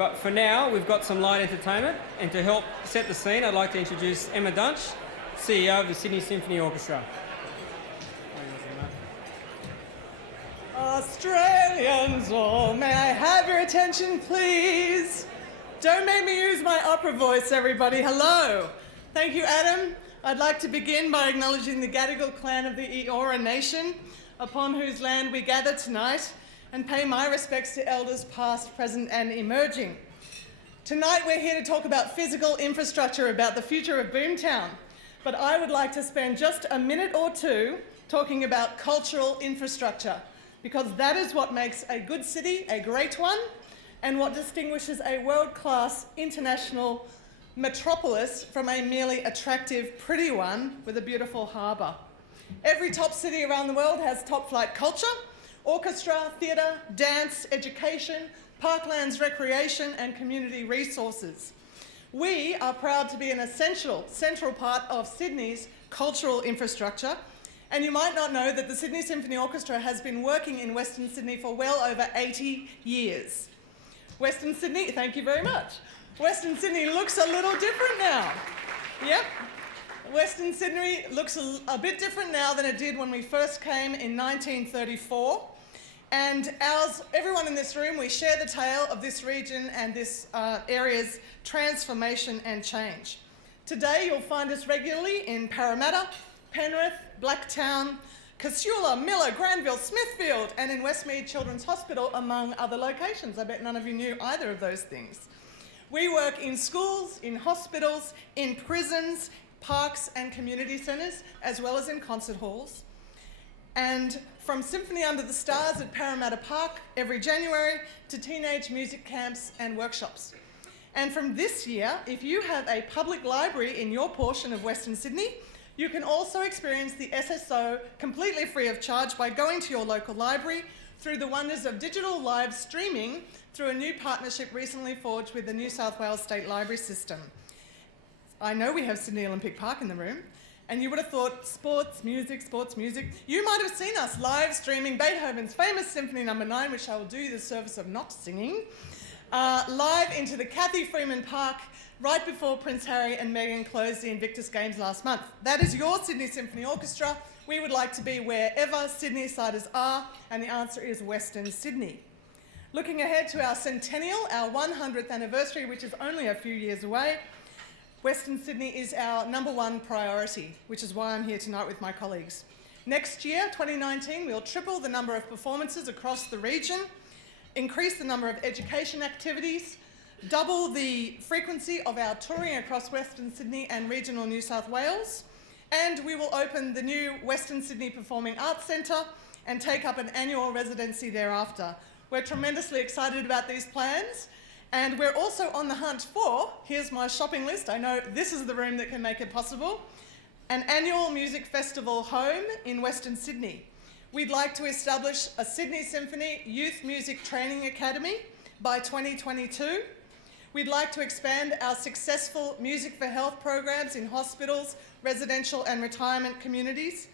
But for now, we've got some light entertainment, and to help set the scene, I'd like to introduce Emma Dunch, CEO of the Sydney Symphony Orchestra. Australians, oh, may I have your attention, please? Don't make me use my opera voice, everybody. Hello. Thank you, Adam. I'd like to begin by acknowledging the Gadigal clan of the Eora Nation, upon whose land we gather tonight, and pay my respects to elders past, present, and emerging. Tonight we're here to talk about physical infrastructure, about the future of BOOMTOWN, but I would like to spend just a minute or two talking about cultural infrastructure, because that is what makes a good city a great one, and what distinguishes a world-class international metropolis from a merely attractive, pretty one with a beautiful harbour. Every top city around the world has top-flight culture, orchestra, theatre, dance, education, parklands, recreation, and community resources. We are proud to be an essential, central part of Sydney's cultural infrastructure, and you might not know that the Sydney Symphony Orchestra has been working in Western Sydney for well over 80 years. Western Sydney, thank you very much. Western Sydney looks a little different now. Yep. Western Sydney looks a bit different now than it did when we first came in 1934. And everyone in this room, we share the tale of this region and this area's transformation and change. Today, you'll find us regularly in Parramatta, Penrith, Blacktown, Casula, Miller, Granville, Smithfield, and in Westmead Children's Hospital, among other locations. I bet none of you knew either of those things. We work in schools, in hospitals, in prisons, parks and community centres, as well as in concert halls. And from Symphony Under the Stars at Parramatta Park every January to teenage music camps and workshops. And from this year, if you have a public library in your portion of Western Sydney, you can also experience the SSO completely free of charge by going to your local library through the wonders of digital live streaming through a new partnership recently forged with the New South Wales State Library System. I know we have Sydney Olympic Park in the room, and you would have thought sports music. You might have seen us live streaming Beethoven's famous Symphony No. 9, which I will do you the service of not singing, live into the Cathy Freeman Park right before Prince Harry and Meghan closed the Invictus Games last month. That is your Sydney Symphony Orchestra. We would like to be wherever Sydney-siders are, and the answer is Western Sydney. Looking ahead to our centennial, our 100th anniversary, which is only a few years away, Western Sydney is our number one priority, which is why I'm here tonight with my colleagues. Next year, 2019, we'll triple the number of performances across the region, increase the number of education activities, double the frequency of our touring across Western Sydney and regional New South Wales, and we will open the new Western Sydney Performing Arts Centre and take up an annual residency thereafter. We're tremendously excited about these plans, and we're also on the hunt for, here's my shopping list, I know this is the room that can make it possible, an annual music festival home in Western Sydney. We'd like to establish a Sydney Symphony Youth Music Training Academy by 2022. We'd like to expand our successful Music for Health programs in hospitals, residential and retirement communities.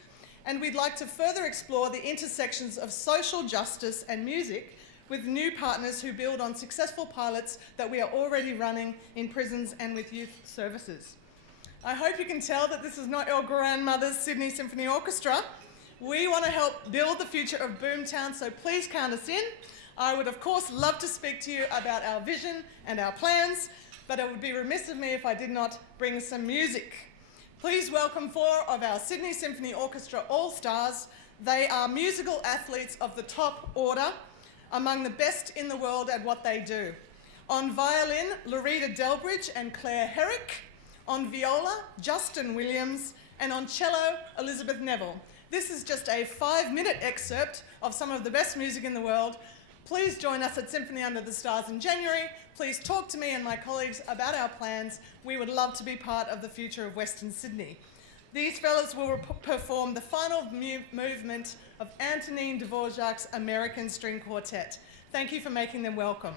And we'd like to further explore the intersections of social justice and music with new partners who build on successful pilots that we are already running in prisons and with youth services. I hope you can tell that this is not your grandmother's Sydney Symphony Orchestra. We want to help build the future of BOOMTOWN, so please count us in. I would, of course, love to speak to you about our vision and our plans, but it would be remiss of me if I did not bring some music. Please welcome 4 of our Sydney Symphony Orchestra All-Stars. They are musical athletes of the top order, among the best in the world at what they do. On violin, Loretta Delbridge and Claire Herrick. On viola, Justin Williams. And on cello, Elizabeth Neville. This is just a 5-minute excerpt of some of the best music in the world. Please join us at Symphony Under the Stars in January. Please talk to me and my colleagues about our plans. We would love to be part of the future of Western Sydney. These fellas will perform the final movement of Antonin Dvorak's American String Quartet. Thank you for making them welcome.